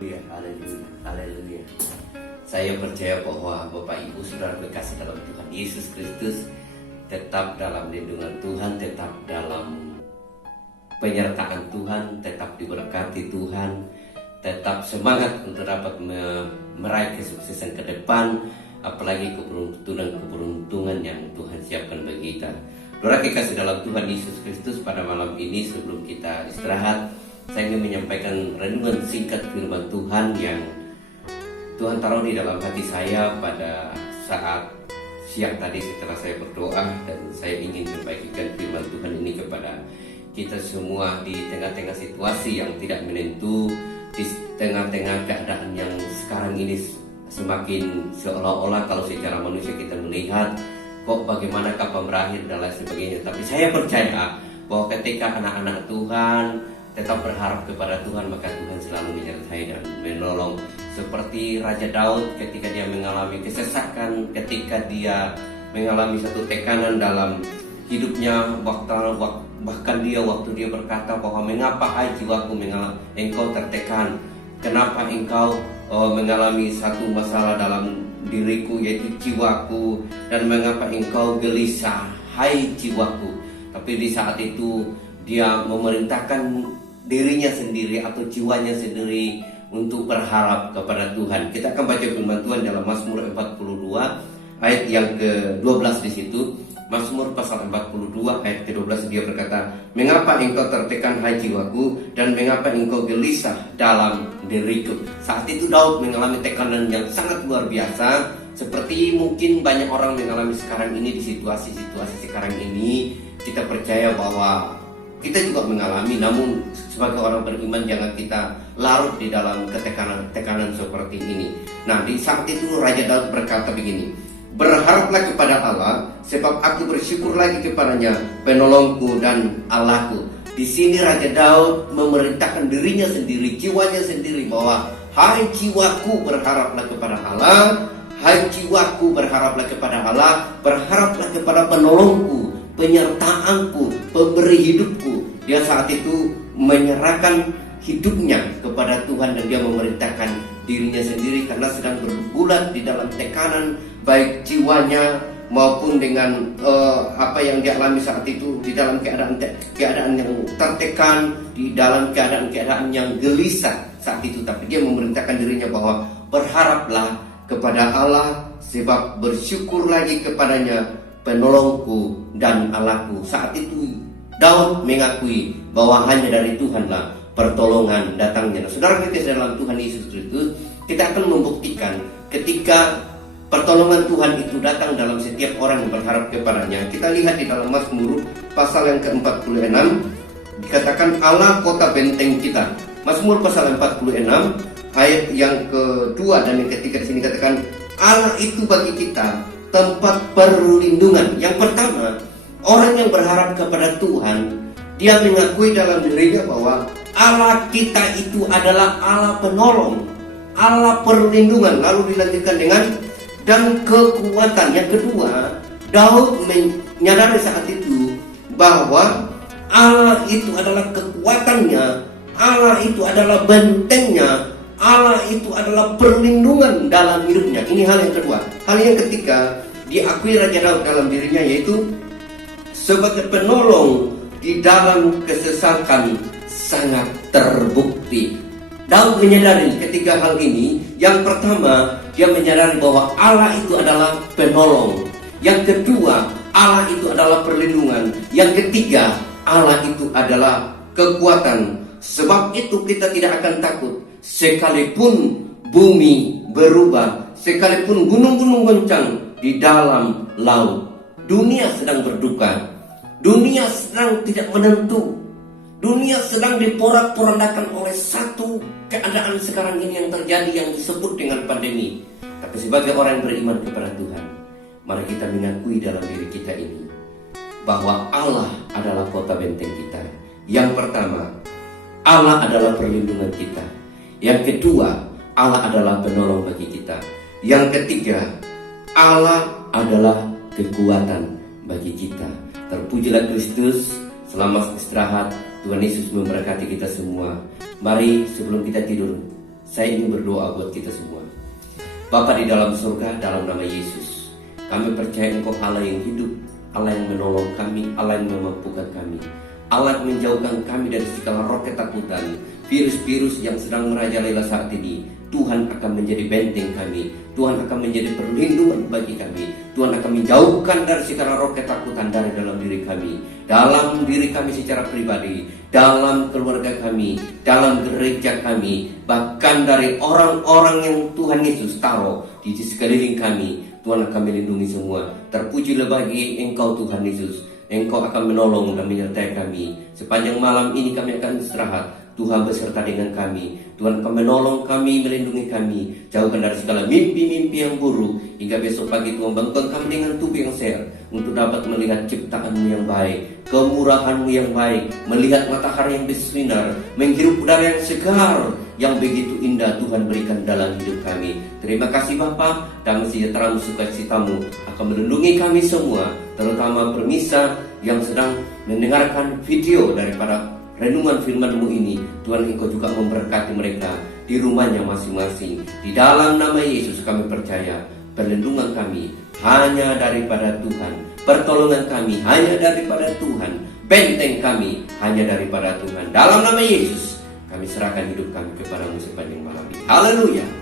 Haleluya, haleluya, haleluya. Saya percaya bahwa Bapak Ibu Saudara berkasih dalam Tuhan Yesus Kristus, tetap dalam lindungan Tuhan, tetap dalam penyertaan Tuhan, tetap diberkati Tuhan, tetap semangat untuk dapat meraih kesuksesan ke depan, apalagi keberuntungan yang Tuhan siapkan bagi kita. Saudara kekasih dalam Tuhan Yesus Kristus, pada malam ini sebelum kita istirahat, saya ingin menyampaikan renungan singkat firman Tuhan yang Tuhan taruh di dalam hati saya pada saat siang tadi setelah saya berdoa, dan saya ingin membagikan firman Tuhan ini kepada kita semua di tengah-tengah situasi yang tidak menentu, di tengah-tengah keadaan yang sekarang ini semakin seolah-olah kalau secara manusia kita melihat kok bagaimanakah pemberakhir dan lain sebagainya. Tapi saya percaya bahwa ketika anak-anak Tuhan tetap berharap kepada Tuhan, maka Tuhan selalu menyertai dan menolong. Seperti Raja Daud ketika dia mengalami kesesakan, ketika dia mengalami satu tekanan dalam hidupnya, bahkan waktu dia berkata bahwa mengapa hai jiwaku engkau tertekan, kenapa engkau mengalami satu masalah dalam diriku yaitu jiwaku, dan mengapa engkau gelisah hai jiwaku. Tapi di saat itu dia memerintahkan dirinya sendiri atau jiwanya sendiri untuk berharap kepada Tuhan. Kita akan baca firman Tuhan dalam Mazmur 42 ayat yang ke-12 di situ. Mazmur pasal 42 ayat ke-12 dia berkata, "Mengapa engkau tertekan hai jiwaku, dan mengapa engkau gelisah dalam diriku?" Saat itu Daud mengalami tekanan yang sangat luar biasa, seperti mungkin banyak orang mengalami sekarang ini. Di situasi-situasi sekarang ini kita percaya bahwa kita juga mengalami, namun sebagai orang beriman jangan kita larut di dalam tekanan seperti ini. Nah, di saat itu Raja Daud berkata begini, "Berharaplah kepada Allah, sebab aku bersyukur lagi kepadanya, penolongku dan Allahku." Di sini Raja Daud memerintahkan dirinya sendiri, jiwanya sendiri, bahwa hai jiwaku berharaplah kepada Allah, hai jiwaku berharaplah kepada Allah, berharaplah kepada penolongku, penyertaanku, pemberi hidupku. Dia saat itu menyerahkan hidupnya kepada Tuhan, dan dia memerintahkan dirinya sendiri karena sedang bergulat di dalam tekanan, baik jiwanya maupun dengan apa yang dia alami saat itu, di dalam keadaan yang tertekan, di dalam keadaan yang gelisah saat itu. Tapi dia memerintahkan dirinya bahwa berharaplah kepada Allah, sebab bersyukur lagi kepadanya, penolongku dan Allahku. Saat itu Daud mengakui bahwa hanya dari Tuhanlah pertolongan datangnya. Nah, saudara kita dalam Tuhan Yesus Kristus, kita akan membuktikan ketika pertolongan Tuhan itu datang dalam setiap orang yang berharap kepadanya. Kita lihat di dalam Mazmur pasal yang ke-46, dikatakan Allah kota benteng kita. Mazmur pasal 46 ayat yang kedua dan yang ketiga di sini katakan Allah itu bagi kita tempat perlindungan. Yang pertama, orang yang berharap kepada Tuhan, dia mengakui dalam dirinya bahwa Allah kita itu adalah Allah penolong, Allah perlindungan. Lalu dilanjutkan dengan dan kekuatan. Yang kedua, Daud menyadari saat itu bahwa Allah itu adalah kekuatannya, Allah itu adalah bentengnya, Allah itu adalah perlindungan dalam hidupnya. Ini hal yang kedua. Hal yang ketiga, diakui Raja Daud dalam dirinya, yaitu sebagai penolong di dalam kesesakan sangat terbukti. Daud menyadari ketiga hal ini. Yang pertama, dia menyadari bahwa Allah itu adalah penolong. Yang kedua, Allah itu adalah perlindungan. Yang ketiga, Allah itu adalah kekuatan. Sebab itu kita tidak akan takut sekalipun bumi berubah, sekalipun gunung-gunung goncang di dalam laut. Dunia sedang berduka, dunia sedang tidak menentu, dunia sedang diporak-porandakan oleh satu keadaan sekarang ini yang terjadi, yang disebut dengan pandemi. Tapi sebagai orang yang beriman kepada Tuhan, mari kita mengakui dalam diri kita ini bahwa Allah adalah kota benteng kita. Yang pertama, Allah adalah perlindungan kita. Yang kedua, Allah adalah penolong bagi kita. Yang ketiga, Allah adalah kekuatan bagi kita. Terpujilah Kristus. Selamat istirahat. Tuhan Yesus memberkati kita semua. Mari sebelum kita tidur, Saya ingin berdoa buat kita semua. Bapa di dalam surga, dalam nama Yesus, kami percaya Engkau Allah yang hidup, Allah yang menolong kami, Allah yang memampukan kami, Allah yang menjauhkan kami dari segala roh ketakutan, virus-virus yang sedang merajalela saat ini. Tuhan akan menjadi benteng kami, Tuhan akan menjadi perlindungan bagi kami, Tuhan akan menjauhkan dari segala roh ketakutan dari dalam diri kami secara pribadi, dalam keluarga kami, dalam gereja kami, bahkan dari orang-orang yang Tuhan Yesus taruh di sekeliling kami. Tuhan akan melindungi semua. Terpujilah bagi Engkau Tuhan Yesus. Engkau akan menolong dan menyertai kami. Sepanjang malam ini kami akan istirahat. Tuhan beserta dengan kami. Tuhan akan menolong kami, melindungi kami. Jauhkan dari segala mimpi-mimpi yang buruk. Hingga besok pagi Tuhan bangun kami dengan tubuh yang sehat. Untuk dapat melihat ciptaan-Mu yang baik, kemurahan-Mu yang baik. Melihat matahari yang bersinar, menghirup udara yang segar, yang begitu indah Tuhan berikan dalam hidup kami. Terima kasih Bapa, damai sejahtera-Mu, sukacita-Mu akan melindungi kami semua. Terutama permisa yang sedang mendengarkan video daripada renungan firman-Mu ini. Tuhan, Engkau juga memberkati mereka di rumahnya masing-masing. Di dalam nama Yesus kami percaya, perlindungan kami hanya daripada Tuhan, pertolongan kami hanya daripada Tuhan, benteng kami hanya daripada Tuhan. Dalam nama Yesus kami serahkan hidup kami kepada-Mu sepanjang malam ini. Haleluya.